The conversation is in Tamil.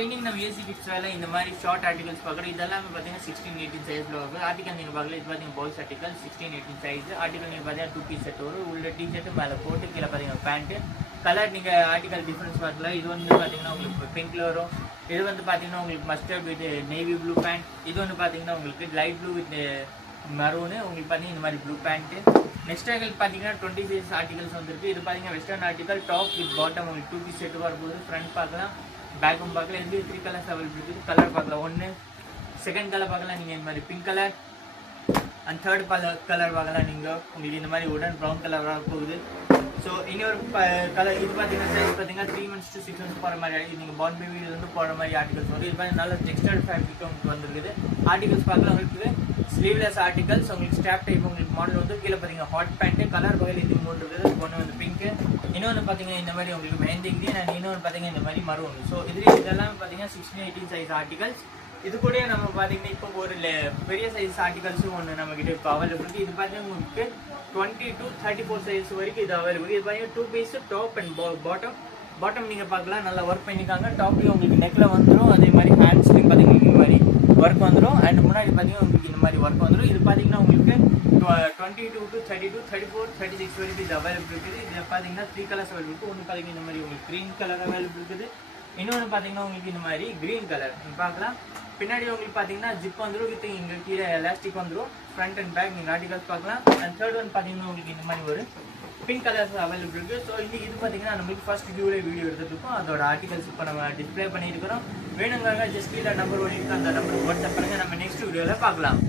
இன்னைக்கு நம்ம ஏசி கிட்ஸ் வேலை இந்த மாதிரி ஷார்ட் ஆர்டிகல்ஸ் பார்க்குறோம். இதெல்லாம் பார்த்தீங்கன்னா 16-18 சைஸில் வரும். ஆர்டிகல் நீங்கள் பார்க்கல, இது பார்த்தீங்கன்னா பாய்ஸ் ஆர்டிகல் 16-18 சைஸ். ஆர்டிகல் நீங்கள் பார்த்தீங்கன்னா 2 பீஸ் செட் வரும். உள்ள டிஷர்ட்டு மேலே போட்டு கீழே பார்த்தீங்கன்னா பேண்ட்டு. கலர் நீங்கள் ஆர்டிகல் டிஃப்ரென்ஸ் பார்க்கலாம். இது வந்து பார்த்தீங்கன்னா உங்களுக்கு பிங்க்ல வரும். இது வந்து பார்த்தீங்கன்னா உங்களுக்கு mustard with navy blue pant. இது வந்து பார்த்தீங்கன்னா உங்களுக்கு லைட் ப்ளூ வித் மரூனு. உங்களுக்கு பார்த்தீங்கன்னா இந்த மாதிரி ப்ளூ பேண்ட்டு. நெக்ஸ்ட் ஆர்டிகல் பார்த்தீங்கன்னா 20 சைஸ் ஆர்டிகல்ஸ் வந்துருக்கு. இது பார்த்தீங்கன்னா western article top with bottom உங்களுக்கு 2 பீஸ் செட் வரும்போது ஃப்ரண்ட் பார்க்கலாம், பேக்கும் பார்க்கலாம். இது 3 கலர்ஸ் அவைலபிள் இருக்குது. கலர் பார்க்கலாம். ஒன்று செகண்ட் கலர் பார்க்கலாம் நீங்கள் இந்த மாதிரி pink colour. And third colour பார்க்கலாம் நீங்கள் உங்களுக்கு இந்த மாதிரி உடன் ப்ரௌன் கலராக போகுது. ஸோ இன்னொரு கலர் இது பார்த்தீங்கன்னா சைஸ் பார்த்தீங்கன்னா 3 months to 6 months போகிற மாதிரி நீங்கள் பார்ன் பேபிலேருந்து போகிற மாதிரி ஆர்டிகல்ஸ் வரும். இது மாதிரி நல்ல டெக்ஸ்டைல் ஃபேப்ரிக் உங்களுக்கு வந்துருக்குது. ஆர்டிகல்ஸ் பார்க்கலாம். உங்களுக்கு ஸ்லீவ்லெஸ் ஆர்டிகல்ஸ் உங்களுக்கு ஸ்டாப் டைப் உங்களுக்கு மாடல் வந்து கீழே பார்த்தீங்கன்னா ஹாட் பேண்ட்டு. கலர் வகையில் இது மூணு இருக்குது. ஒன்று வந்து பிங்க்கு, இன்னொன்று பார்த்தீங்கன்னா இந்த மாதிரி உங்களுக்கு மெஹந்தி கிரீன், அண்ட் இன்னொன்று பார்த்தீங்கன்னா இந்த மாதிரி மரூன். ஸோ இதெல்லாம் பார்த்தீங்கன்னா 16-18 சைஸ் ஆர்டிகல்ஸ். இது கூட நம்ம பார்த்தீங்கன்னா இப்போ ஒரு பெரிய சைஸ் ஆர்டிகல்ஸும் ஒன்று நம்மகிட்ட இப்போ அவைலபிள் இருக்குது. இது பார்த்தீங்கன்னா உங்களுக்கு 20 to 34 சைஸ் வரைக்கும் இது அவைலபிள். இது பார்த்தீங்கன்னா 2 பீஸ் டாப் அண்ட் பாட்டம் நீங்கள் பார்க்கலாம். நல்லா ஒர்க் பண்ணியிருக்காங்க. டாப்லேயும் உங்களுக்கு நெக்கில் வந்துடும். அதே மாதிரி ஹேண்ட்ஸ்லையும் பார்த்தீங்கன்னா இந்த மாதிரி ஒர்க் வந்துடும். அண்ட் முன்னாடி பார்த்தீங்கன்னா உங்களுக்கு இந்த மாதிரி ஒர்க் வந்துடும். இது பார்த்தீங்கன்னா உங்களுக்கு 22 to 32, 34, 36 வரைக்கும் இது அவைலபிள் இருக்குது. இதில் பார்த்தீங்கன்னா 3 கலர்ஸ் அவைலபிள் இருக்குது. ஒன்று பார்த்தீங்கன்னா இந்த மாதிரி உங்களுக்கு க்ரீன் கலர் அவைலபிள் இருக்குது. இன்னொன்று பார்த்தீங்கன்னா உங்களுக்கு இந்த மாதிரி க்ரீன் கலர் பார்க்கலாம். பின்னாடி உங்களுக்கு பார்த்தீங்கன்னா ஜிப் வந்துடும். வித் இங்கே கீழே எலாஸ்டிக் வந்துடும். ஃப்ரண்ட் அண்ட் பேக் நீங்கள் ஆர்டிகல்ஸ் பார்க்கலாம். அண்ட் தேர்ட் ஒன் பார்த்தீங்கன்னா உங்களுக்கு இந்த மாதிரி ஒரு பிங்க் கலர்ஸ் அவைலபிள் இருக்குது. ஸோ இன்னைக்கு இது பார்த்தீங்கன்னா நம்மளுக்கு ஃபர்ஸ்ட் வியூவில் வீடியோ எடுத்துருக்கோம். அதோட ஆர்டிகல்ஸ் இப்போ நம்ம டிஸ்பிளே பண்ணியிருக்கிறோம். வேணுங்காக ஜஸ்ட் கீழே நம்பர் ஓடிட்டு அந்த நம்பருக்கு வாட்ஸ்அப் பண்ணுங்கள். நம்ம நெக்ஸ்ட் வீடியோவில் பார்க்கலாம்.